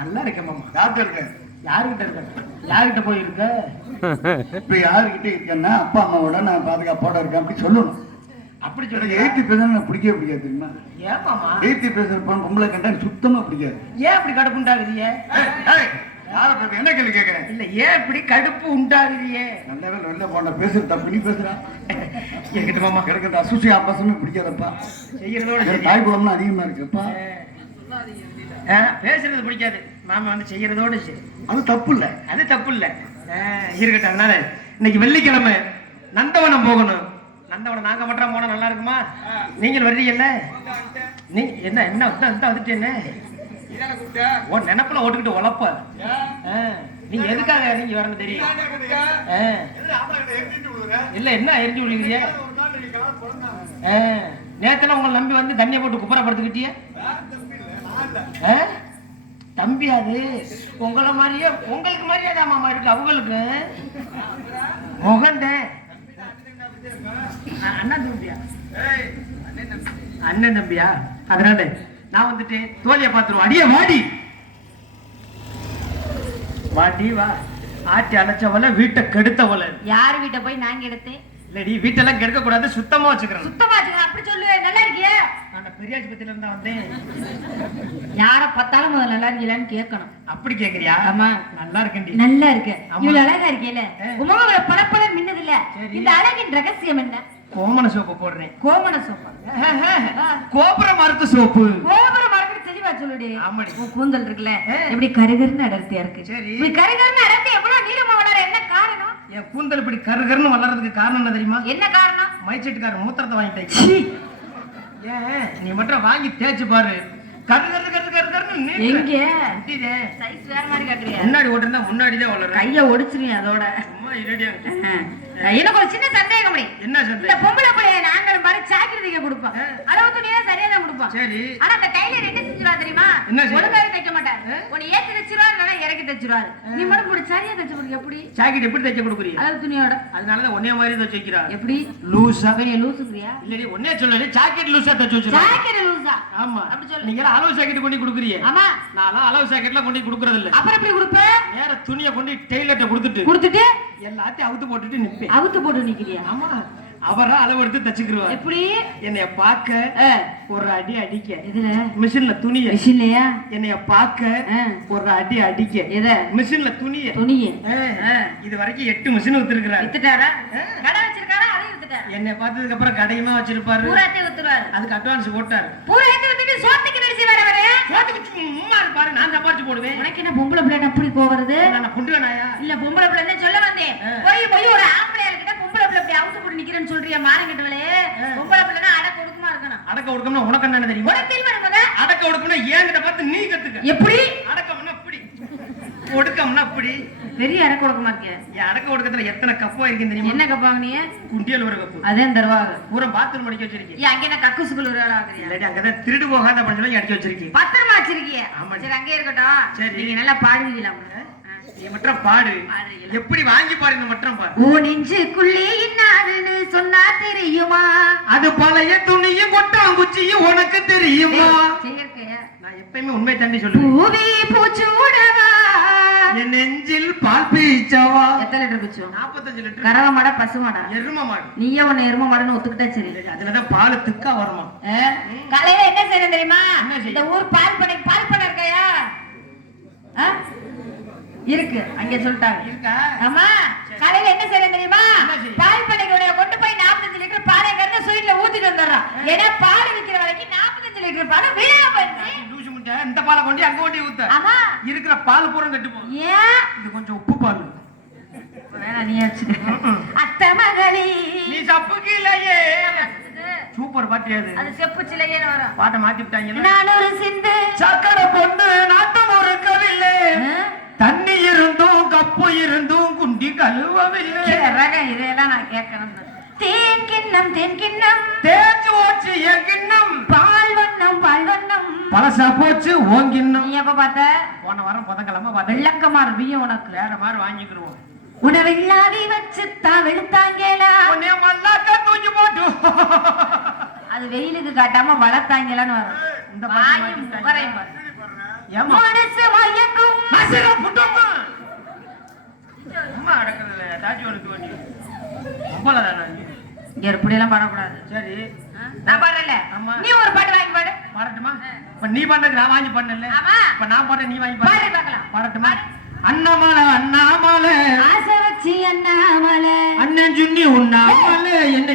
நல்லா இருக்கேன் மாமா. டாக்டர் இருக்கேன். யாருகிட்ட இருக்க? யாருகிட்ட போயிருக்க? இப்ப யாருகிட்ட இருக்கேன்னா அப்பா அம்மாவோட நான் பாதுகாப்போட இருக்கேன் அப்படி சொல்லணும். அப்படி எனக்கு சொல்லுங்க. எயித்து பேச பிடிக்கவே பிடிக்காது தெரியுமா? ஏன் மாமா? எயித்து பேசுறப்பான் பொம்பளை கண்டா எனக்கு சுத்தமா பிடிக்காது. ஏன் அப்படி கடுப்பு உண்டாகுறிய? யார பார்த்து என்ன கேள்வி கேட்கிறேன்? இல்ல ஏன் இப்படி கடுப்பு உண்டாகுறிய? நல்லவே நல்ல போன பேசுறது தப்பு, நீ பேசுறான் இருக்கட்டும் மாமா. எனக்கு இந்த அசுசி ஆபாசமே பிடிக்காதப்பா. செய்யறதோட சரி. தாய் குளம்லாம் அதிகமா இருக்குப்பா. பேசுறது பிடிக்காது. மாமா வந்து செய்யறதோட சரி. அது தப்பு இல்ல. அது தப்பு இல்ல. இருக்கட்டும். அதனால இன்னைக்கு வெள்ளிக்கிழமை நந்தவனம் போகணும். நந்தவனம் நாங்க மட்டும் போனா நல்லா இருக்குமா? நீங்கள் வர்றீங்கல்ல? நீ என்ன என்ன வந்துட்டு என்ன ஓ நினைப்புல ஓட்டுக்கிட்டு உழப்ப. நீங்க எதுக்காக நீங்க வரணும் தெரியும்? இல்ல என்ன எரிஞ்சு விழுகிறீங்க? நேத்துல உங்களை நம்பி வந்து தண்ணியை போட்டு குப்புறப்படுத்திக்கிட்டிய தம்பி. அது உங்களை மாதிரியே உங்களுக்கு மாதிரியே தான் மாமா இருக்கு. அவங்களுக்கு முகந்த அண்ணன் தம்பியா? அண்ணன் தம்பியா? அதனால நான் வந்துட்டு தோழியை பார்த்துருவோம். அடியே வாடி வாடி வா. ஆட்டி அழைச்சவள வீட்டை கெடுத்தவள. யார் வீட்டை போய் நாங்க எடுத்தேன்? இல்லடி வீட்டெல்லாம் கெடுக்க கூடாது, சுத்தமா வச்சுக்கிறேன். சுத்தமா வச்சுக்க. அப்படி சொல்லு. நல்லா இருக்கியா? நான் பெரியாஸ்பத்திரியில இருந்தா வந்தேன். யார பார்த்தாலும் முதல்ல நல்லா இருக்கீங்களான்னு கேட்கணும். அப்படி கேக்குறியா? ஆமா. நல்லா இருக்கேன்டி. நல்லா இருக்க. இவ்வளவு அழகா இருக்கேல. உமக பளபள மின்னது இல்ல. இந்த அழகின் ரகசியம் என்ன? கோமண சோப்பு போடுறேன். கோமண சோப்பு. கோபுர மரத்து சோப்பு. கோபுர மரத்து தெளிவா சொல்லுடி. ஆமாடி. உன் கூந்தல் இருக்குல்ல எப்படி கருகருன்னு அடர்த்தியா இருக்கு. சரி. இப்படி கருகருன்னு அடர்த்தி எவ்வளவு நீளமா வளர என்ன காரணம்? என் கூந்தல் இப்படி கருகருன்னு வளர்றதுக்கு காரணம் என்ன தெரியுமா? என்ன காரணம்? மைச்செட்டுக்காரர் மூத்திரத்தை வாங்கிட்டேன். ஏன் நீ மட்டும் வாங்கி தேய்ச்சு பாரு. கருகரு கரு கருகருன்னு எங்க சைஸ் வேற மாதிரி காட்டுறியா? முன்னாடி ஓட்டுனா முன்னாடிதான் வளரும். கைய ஒடிச்சிருங்க அதோட. சும்மா இரடியா. எனக்கு ஒரு சின்ன சந்தேகம். என்ன இந்த சந்தேகம்? பொம்பளை பிள்ளைய நாங்களும் பாரு சாக்கிரதைக்கு கொடுப்போம். அளவு துணியா சரியா தான் கொடுப்போம். சரி. ஆனா அந்த கையில ரெண்டு செஞ்சுருவா தெரியுமா? என்ன செய்ய? ஒழுங்காவே தைக்க மாட்டாரு. உன்னை ஏத்தி தச்சிருவாரு இல்லைன்னா இறக்கி தச்சிருவாரு. நீ மட்டும் இப்படி சரியா தச்சு கொடுக்க எப்படி? ஜாக்கெட் எப்படி தைக்க கொடுக்குறீங்க? அளவு துணியோட. அதனாலதான் ஒன்னே மாதிரி தச்சு வைக்கிறா. எப்படி? லூசா? நீ லூசுறியா? இல்லடி ஒன்னே சொல்லல, ஜாக்கெட் லூசா தச்சு வச்சிருக்கா. ஜாக்கெட் லூசா? ஆமா. அப்படி சொல்லு. நீங்க அளவு ஜாக்கெட் கொண்டு கொடுக்குறீங்க. ஆமா. நான் அளவு ஜாக்கெட்ல கொண்டு கொடுக்கறது இல்ல. அப்புறம் எப்படி கொடுப்ப? நேரா துணியை கொண்டு டெய்லர்ட்ட கொடுத்துட்டு எல்லாத்தையும் அவுத்து போட்டுட்டு நிப்பேன். அவுத்து போட்டு நிக்கிறியா? ஆமா. அவரா அளவு எடுத்து தச்சுக்குருவார். எப்படி? என்னைய பாக்க ஒரு அடி அடிக்க. இதுல மிஷின்ல துணிய. மிஷின்லயா? என்னைய பாக்க ஒரு அடி அடிக்க. எத? மிஷின்ல துணிய. இது வரைக்கும் 8 மிஷின் வித்துருக்காரு. வித்துட்டாரா? கடை வச்சிருக்காரா? அதையும் வித்துட்டாரு. என்னை பார்த்ததுக்கு அப்புறம் கடையுமா வச்சிருப்பாரு. பூராத்தையும் வித்துறாரு. அதுக்கு அட்வான்ஸ் போட்டாரு. பூராத்தையும் வித்துட்டு சோத்துக்கு வெடிச்சு வர வர. சோத்துக்கு சும்மா இருப்பாரு. நான் சம்பாரிச்சு போடுவேன். உனக்கு என்ன பொம்பளை பிள்ளை அப்படி கோவறது? நான் புண்டுவனாயா? இல்ல பொம்பளை பிள்ளைன்னு சொல்ல வந்தேன். போய் ஒரு ஆம்பளை கிட்ட பொம்பளை பிள்ளை அப்படி அவுத்து போட்டு நிக்கிறேன்னு சொல்றியா? மாரங்கிட்டவளே. பொம்பளை பிள்ளைனா அடக்க ஒடுக்கமா இருக்கணும். அடக்க ஒடுக்கம்னா உனக்கு என்ன தெரியுமா? உனக்கு தெரியுமா? நம்ம அடக்க ஒடுக்கம்னா ஏங்கிட்ட பார்த்து நீ கத்துக்க. எப்படி? அடக்கம்னா அப்படி, ஒடுக்கம்னா அப்படி. பெரிய அடக்க ஒடுக்கமா இருக்கே. அடக்க ஒடுக்கத்துல எத்தனை கப்பா இருக்கு தெரியுமா? என்ன கப்பாங்க நீ? குண்டியல் ஒரு கப்பு. அதே தருவாங்க. பூரா பாத்ரூம் அடிக்க வச்சிருக்கீங்க. அங்க என்ன கக்குசுக்குள்ள ஒரு ஆளா ஆகுறியா? இல்ல அங்கதான் திருடு போகாத அப்படின்னு சொல்லி அடிக்க வச்சிருக்கீங்க. பத்திரமா வச்சிருக்கீங்க. ஆமா. சரி அங்கே இருக்கட்டும். சரி. நீங்க நல்லா பாடுவீங்களா? நீ மட்டும் பாடு. எப்படி வாங்கி பாருங்க மட்டும் பாரு. ஓ நெஞ்சுக்குள்ளே இன்னாருன்னு சொன்னா தெரியுமா? அது பழைய துணியும் கொட்டாங்குச்சியும் உனக்கு தெரியுமா? செயற்கையா? நான் எப்பயுமே உண்மை தாண்டி சொல்லுவேன். பூவே பூச்சூடவா என் நெஞ்சில் பால் பீச்சவா. எத்தனை லிட்டர் குச்சோம்? 45 லிட்டர். கறவை மாடா பசு மாடா? எரும மாடு. நீயே உன்னை எரும மாடுன்னு ஒத்துக்கிட்டா சரி. அதுலதான் பால் திக்கா வருமா? காலையில என்ன செய்யணும் தெரியுமா? என்ன செய்ய? இந்த ஊர் பால் பண்ண இருக்கையா? இருக்கு அங்க சொல்லிட்டாங்க. இருக்கா? ஆமா. காலையில என்ன செய்யணும் தெரியுமா? பால் பண்ணைக்கு கொண்டு போய் 45 லிட்டர் பாலை கறந்து ஸ்வீட்ல ஊத்திட்டு வந்துடுறான். ஏன்னா பால் விக்கிற வரைக்கும் 45 லிட்டர் பால் விழா பண்ணு. லூசு முட்டை. இந்த பாலை கொண்டு அங்க கொண்டு ஊத்த. ஆமா. இருக்கிற பால் பூரா கெட்டு போகும். ஏன்? இது கொஞ்சம் உப்பு பால். வேணா நீ அத்தை மகளி நீ சப்புக்கு இல்லையே. சூப்பர் பாட்டியாது. அது செப்பு சிலையே வரும். பாட்டை மாத்தி விட்டாங்க. நான் ஒரு சிந்து சக்கரை பொண்ணு நாட்டம் ஒரு கவில்லை. தண்ணி இருந்தும் கப்பு இருந்தும் குண்டி கழுவவில்லை. ரகம் இதெல்லாம் நான் கேட்கணும். தேன் கிண்ணம் தேய்ச்சு போச்சு என் கிண்ணம். பால் வண்ணம் பழசா போச்சு ஓன் கிண்ணம். நீ எப்ப பார்த்த? போன வாரம் புதன்கிழமை பார்த்தேன். வெள்ளக்கமா இருப்பீங்க. உனக்கு வேற மாதிரி வாங்கிக்கிருவோம். உணவில்லாதி வச்சுத்தா வெளுத்தாங்கேலா. உன்னைய மல்லாக்கா தூக்கி போட்டு அது வெயிலுக்கு காட்டாம வளர்த்தாங்களான்னு வரும். இந்த வாயும் முகரையும் பாரு. ஏமா மனசு மயக்கும் மசரா புட்டம்மா அம்மா அடக்குறதுல தாஜி ஒனுக்கு வேண்டி அவ்வளவுதானா இங்க இப்படி எல்லாம் பாடக்கூடாது. சரி நான் பாடுறேன்ல. ஆமா. நீ ஒரு பாட்டு வாங்கி பாடு. பாடட்டுமா? இப்ப நீ பாடுறது நான் வாங்கி பாடல. ஆமா. இப்ப நான் பாடுற நீ வாங்கி பாடு பார்க்கலாம். பாடட்டுமா? அண்ணாமலை அண்ணாமலை ஆசை வச்சு அண்ணாமலை அண்ணன் சுண்ணி உண்ணாமலை என்ன